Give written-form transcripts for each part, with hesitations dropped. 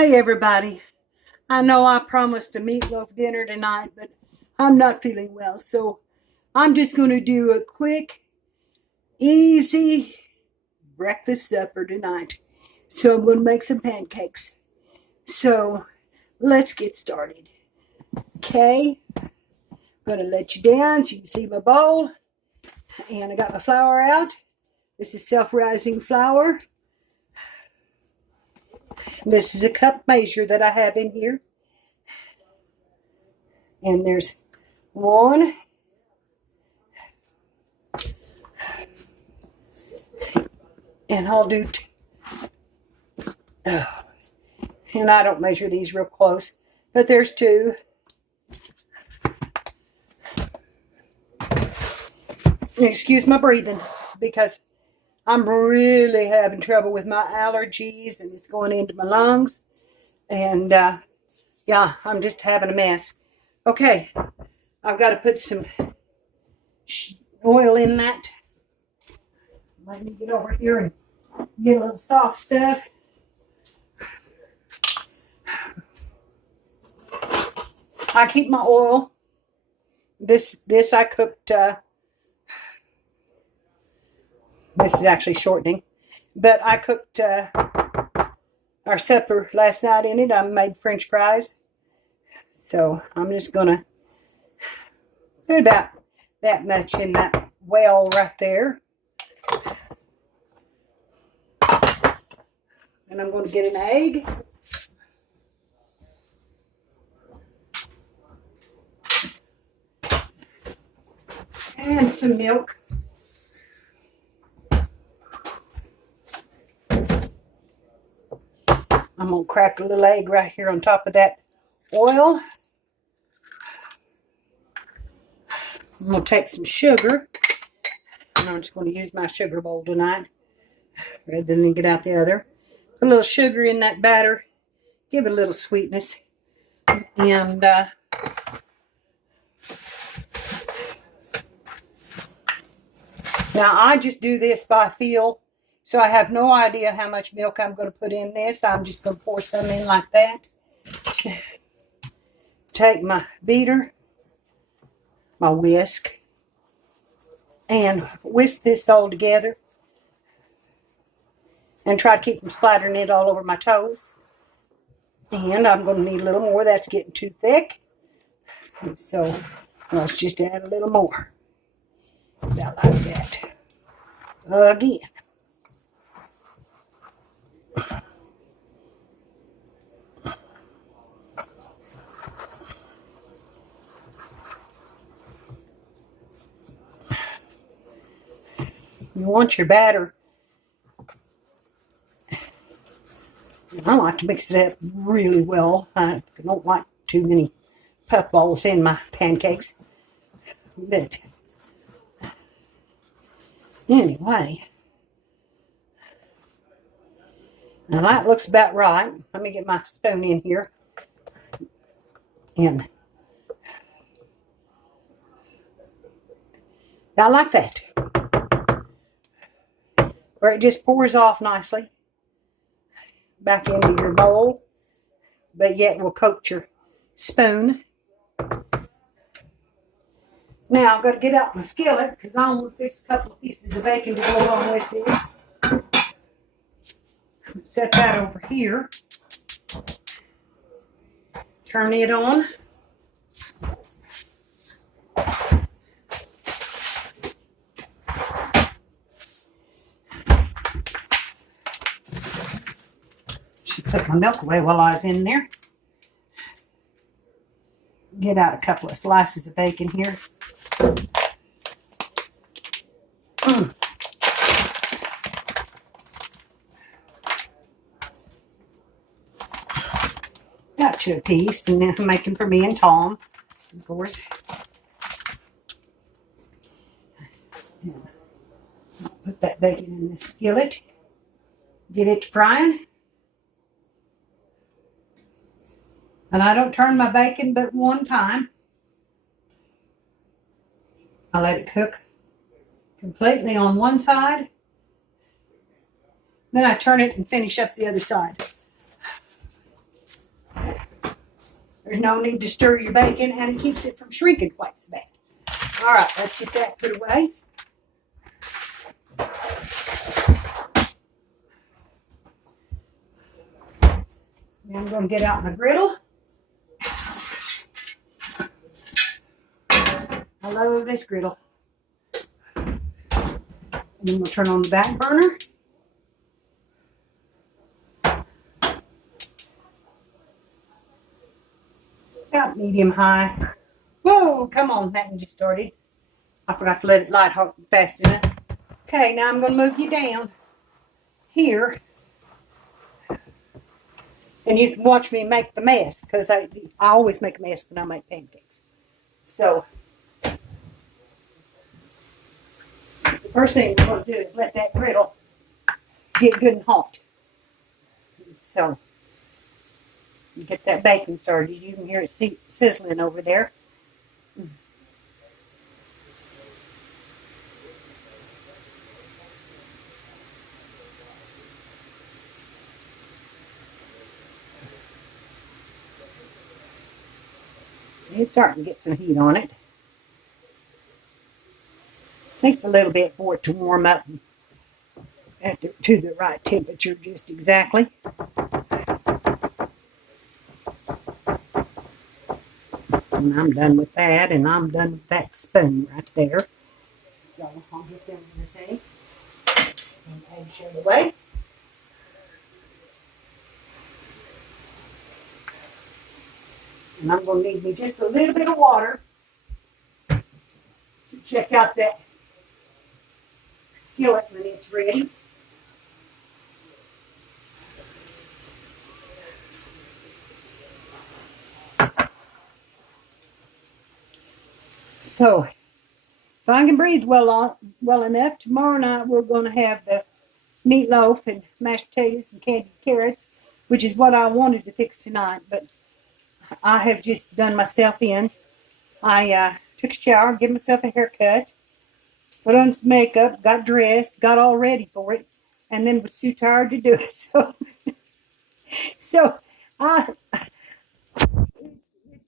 Hey everybody, I know I promised a meatloaf dinner tonight, but I'm not feeling well, so I'm just going to do a quick, easy breakfast supper tonight. So I'm going to make some pancakes. So let's get started. Okay, I'm going to let you down so you can see my bowl, and I got my flour out. This is self-rising flour. This is a cup measure that I have in here. And there's one, and I'll do two. Oh, and I don't measure these real close, but there's two. Excuse my breathing because I'm really having trouble with my allergies and it's going into my lungs. And yeah, I'm just having a mess. Okay, I've got to put some oil in that. Let me get over here and get a little soft stuff. I keep my oil. This I cooked. This is actually shortening, but I cooked our supper last night in it. I made French fries, so I'm just gonna put about that much in that well right there, and I'm going to get an egg. And some milk. I'm going to crack a little egg right here on top of that oil. I'm going to take some sugar. And I'm just going to use my sugar bowl tonight rather than get out the other. Put a little sugar in that batter. Give it a little sweetness. And now I just do this by feel. So I have no idea how much milk I'm going to put in this. I'm just going to pour some in like that. Take my beater, my whisk, and whisk this all together. And try to keep from splattering it all over my toes. And I'm going to need a little more. That's getting too thick. And so let's just add a little more. About like that. Again. You want your batter. I like to mix it up really well. I don't like too many puffballs in my pancakes. But anyway, now that looks about right. Let me get my spoon in here. And I like that. Where it just pours off nicely back into your bowl, but yet will coat your spoon. Now I've got to get out my skillet because I want to fix a couple of pieces of bacon to go along with this. Set that over here. Turn it on. Put my milk away while I was in there. Get out a couple of slices of bacon here. Got two a piece, and then I'm making for me and Tom, of course. Put that bacon in the skillet. Get it frying. And I don't turn my bacon but one time. I let it cook completely on one side. Then I turn it and finish up the other side. There's no need to stir your bacon, and it keeps it from shrinking quite so bad. All right, let's get that put away. Now I'm going to get out my griddle. I love this griddle. And then we'll turn on the back burner. About medium high. Whoa, come on, that one just started. I forgot to let it light fast enough. Okay, now I'm going to move you down here. And you can watch me make the mess, because I always make a mess when I make pancakes. So, the first thing we're going to do is let that griddle get good and hot. So, get that bacon started. You can hear it sizzling over there. It's starting to get some heat on it. Takes a little bit for it to warm up to the right temperature, just exactly. And I'm done with that, and I'm done with that spoon right there. So I'll get them in the sink and edge it away. And I'm going to need me just a little bit of water to check out that skillet when it's ready. So, if I can breathe well enough, tomorrow night we're going to have the meatloaf and mashed potatoes and candied carrots, which is what I wanted to fix tonight, but I have just done myself in. I took a shower, gave myself a haircut, put on some makeup, got dressed, got all ready for it, and then was too tired to do it. So it's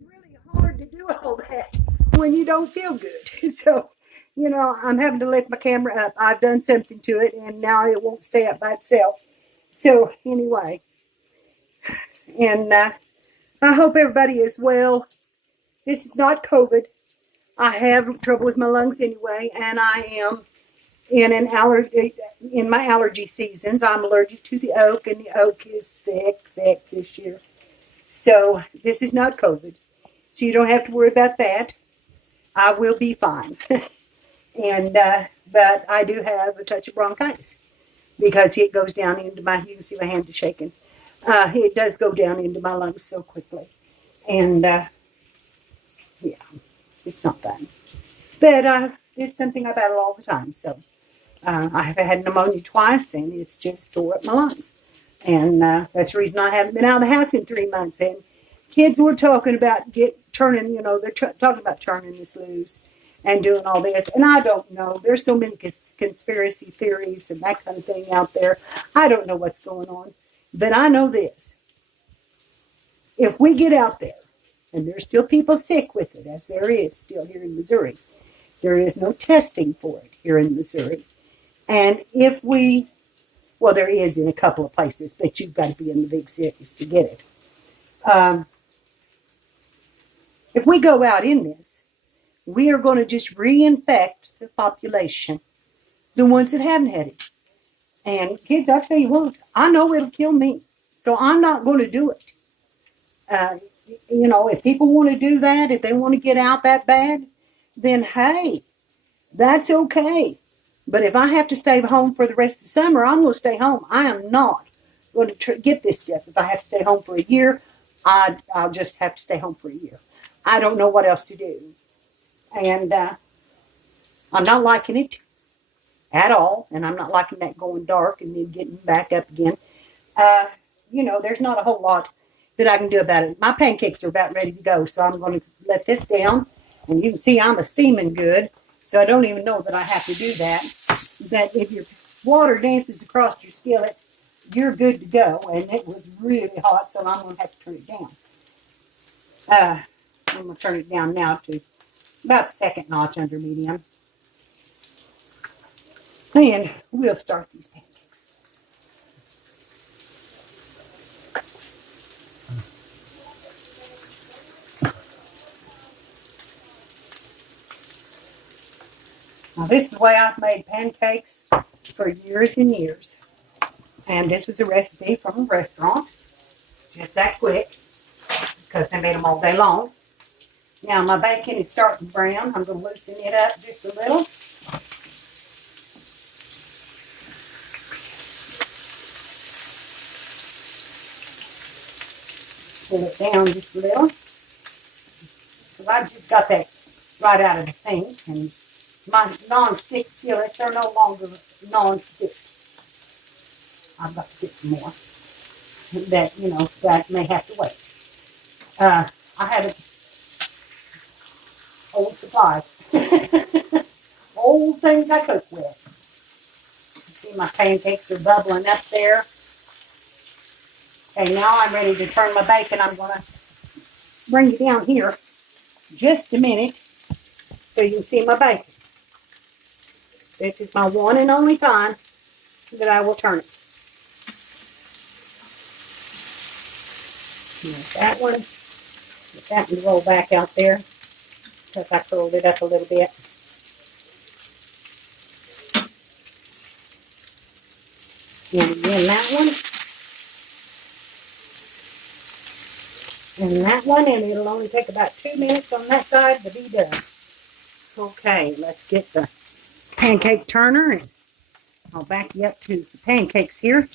really hard to do all that when you don't feel good. So, I'm having to lift my camera up. I've done something to it, and now it won't stay up by itself. So, anyway, and I hope everybody is well. This is not COVID. I have trouble with my lungs anyway, and I am in my allergy seasons. I'm allergic to the oak, and the oak is thick this year. So this is not COVID. So you don't have to worry about that. I will be fine. And but I do have a touch of bronchitis because it goes down into you can see my hand is shaking. It does go down into my lungs so quickly. And yeah, it's not fun. But it's something I battle all the time. So I have had pneumonia twice, and it's just tore up my lungs. And that's the reason I haven't been out of the house in 3 months. And kids were talking about turning this loose and doing all this. And I don't know. There's so many conspiracy theories and that kind of thing out there. I don't know what's going on. But I know this. If we get out there, and there's still people sick with it, as there is still here in Missouri, there is no testing for it here in Missouri. And there is in a couple of places, but you've got to be in the big cities to get it. If we go out in this, we are going to just reinfect the population, the ones that haven't had it. And kids, I tell you what, I know it'll kill me, so I'm not going to do it. If people want to do that, if they want to get out that bad, then hey, that's okay. But if I have to stay home for the rest of the summer, I'm going to stay home. I am not going to get this stuff. If I have to stay home for a year, I'll just have to stay home for a year. I don't know what else to do. And I'm not liking it at all. And I'm not liking that going dark and then getting back up again. There's not a whole lot that I can do about it. My pancakes are about ready to go. So I'm going to let this down. And you can see I'm a steaming good. So I don't even know that I have to do that. But if your water dances across your skillet, you're good to go. And it was really hot, so I'm going to have to turn it down. I'm going to turn it down now to about the second notch under medium. And we'll start these pancakes. Now this is the way I've made pancakes for years and years. And this was a recipe from a restaurant. Just that quick. Because they made them all day long. Now my bacon is starting brown. I'm going to loosen it up just a little. Pull it down just a little. Because I just got that right out of the sink. And my non-stick skillets are no longer non-stick. I've got to get some more. That, that may have to wait. I have an old supply. Old things I cook with. See, my pancakes are bubbling up there. Okay, now I'm ready to turn my bacon. I'm going to bring you down here just a minute so you can see my bacon. This is my one and only time that I will turn it. There's that one. Get that one roll back out there because I curled it up a little bit. And again, that one. And that one, and it'll only take about 2 minutes on that side to be done. Okay, let's get the pancake turner, and I'll back you up to the pancakes here.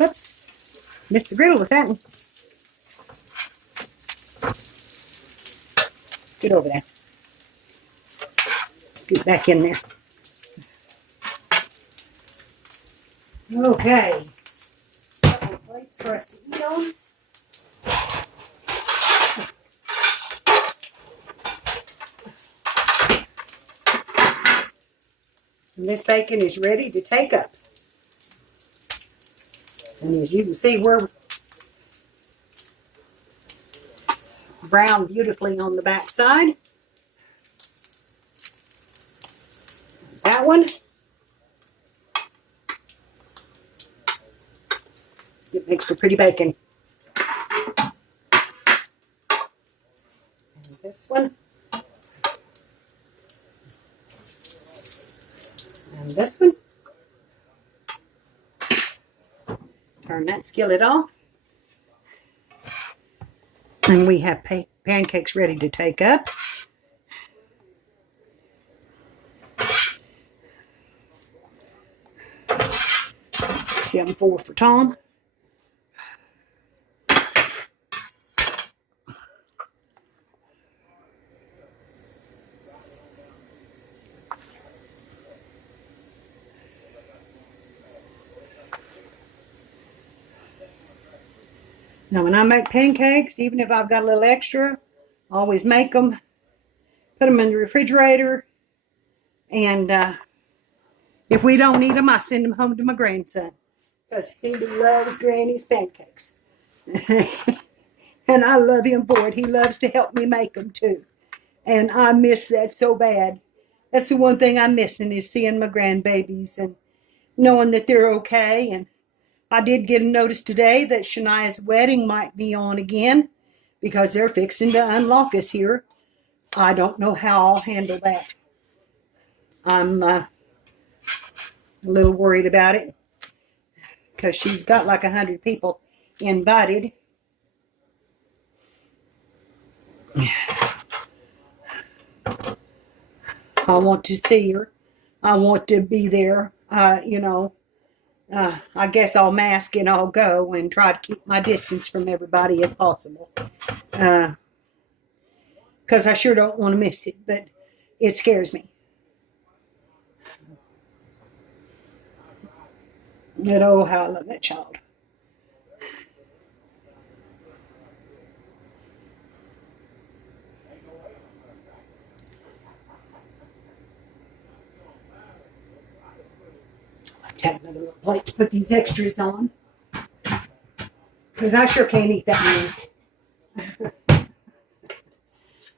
Oops, missed the griddle with that one. Get over there. Get back in there. Okay. Couple of plates for us to eat on. And this bacon is ready to take up. And as you can see, we're browned beautifully on the back side. That one. It makes for pretty bacon. And this one. And this one. Turn that skillet off. And we have pancakes ready to take up. Seven four for Tom. Now, when I make pancakes, even if I've got a little extra, I always make them, put them in the refrigerator, and if we don't eat them, I send them home to my grandson because he loves Granny's pancakes. And I love him for it. He loves to help me make them too. And I miss that so bad. That's the one thing I'm missing is seeing my grandbabies and knowing that they're okay. And I did get a notice today that Shania's wedding might be on again because they're fixing to unlock us here. I don't know how I'll handle that. I'm a little worried about it because she's got like 100 people invited. I want to see her. I want to be there. I guess I'll mask and I'll go and try to keep my distance from everybody if possible. Because I sure don't want to miss it, but it scares me. But oh, how I love that child. take another little plate to put these extras on. Because I sure can't eat that many.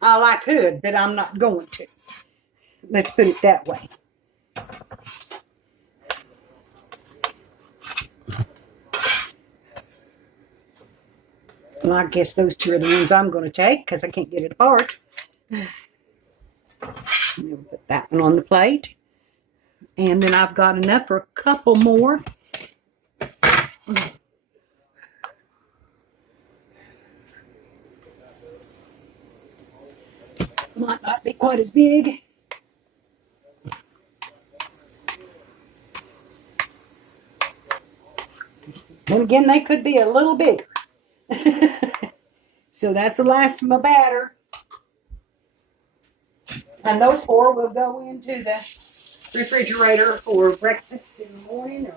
I could, but I'm not going to. Let's put it that way. Well, I guess those two are the ones I'm going to take because I can't get it apart. We'll put that one on the plate. And then I've got enough for a couple more. Might not be quite as big. Then again, they could be a little bigger. So that's the last of my batter. And those 4 will go into the refrigerator for breakfast in the morning, or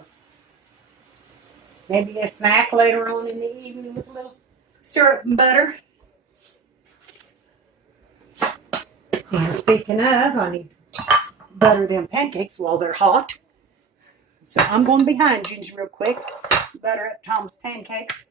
maybe a snack later on in the evening with a little syrup and butter. And speaking of, I need to butter them pancakes while they're hot. So I'm going behind you real quick. Butter up Tom's pancakes.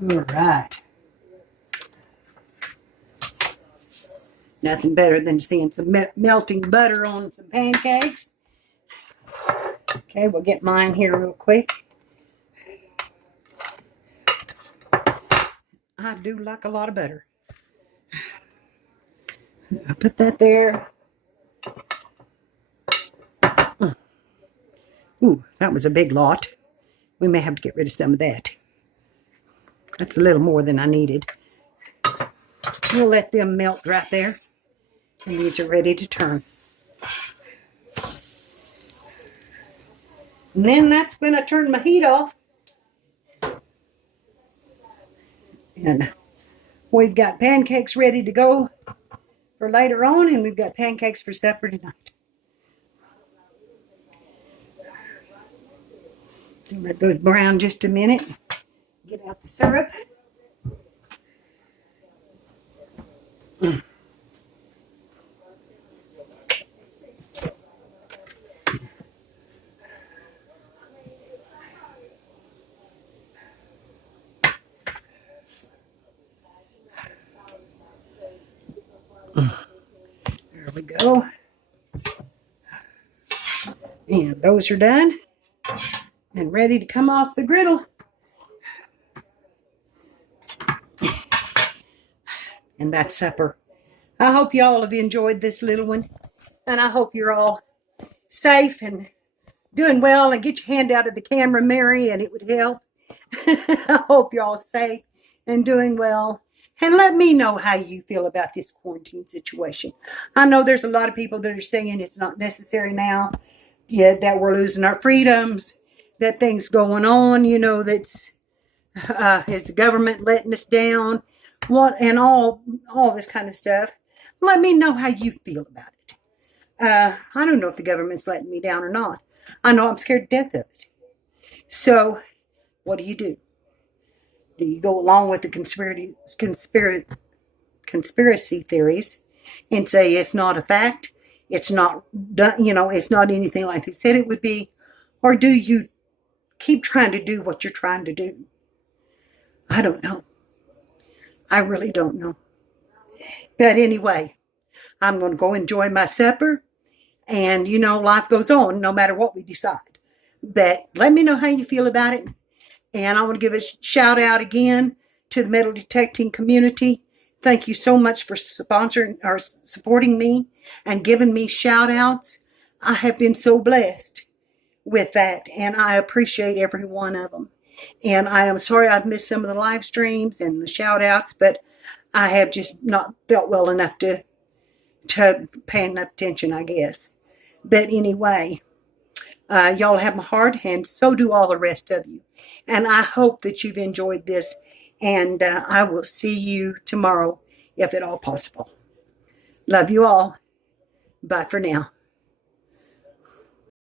All right. Nothing better than seeing some melting butter on some pancakes. Okay, we'll get mine here real quick. I do like a lot of butter. I put that there. Ooh, that was a big lot. We may have to get rid of some of that. That's a little more than I needed. We'll let them melt right there. And these are ready to turn. And then that's when I turn my heat off. And we've got pancakes ready to go for later on, and we've got pancakes for supper tonight. Let those brown just a minute. Get out the syrup. There we go. And those are done and ready to come off the griddle. And that's supper. I hope you all have enjoyed this little one. And I hope you're all safe and doing well. And get your hand out of the camera, Mary, and it would help. I hope you're all safe and doing well. And let me know how you feel about this quarantine situation. I know there's a lot of people that are saying it's not necessary now. Yeah, that we're losing our freedoms, that things going on, you know, that's is the government letting us down, what, and all this kind of stuff. Let me know how you feel about it. I don't know if the government's letting me down or not. I know I'm scared to death of it. So, what do? Do you go along with the conspiracy theories and say it's not a fact? It's not done, you know, it's not anything like they said it would be. Or do you keep trying to do what you're trying to do? I don't know. I really don't know. But anyway, I'm going to go enjoy my supper. And, you know, life goes on no matter what we decide. But let me know how you feel about it. And I want to give a shout out again to the metal detecting community. Thank you so much for sponsoring or supporting me and giving me shout outs. I have been so blessed with that, and I appreciate every one of them. And I am sorry I've missed some of the live streams and the shout outs, but I have just not felt well enough to pay enough attention, I guess. But anyway, y'all have my heart, and so do all the rest of you. And I hope that you've enjoyed this. And I will see you tomorrow, if at all possible. Love you all. Bye for now.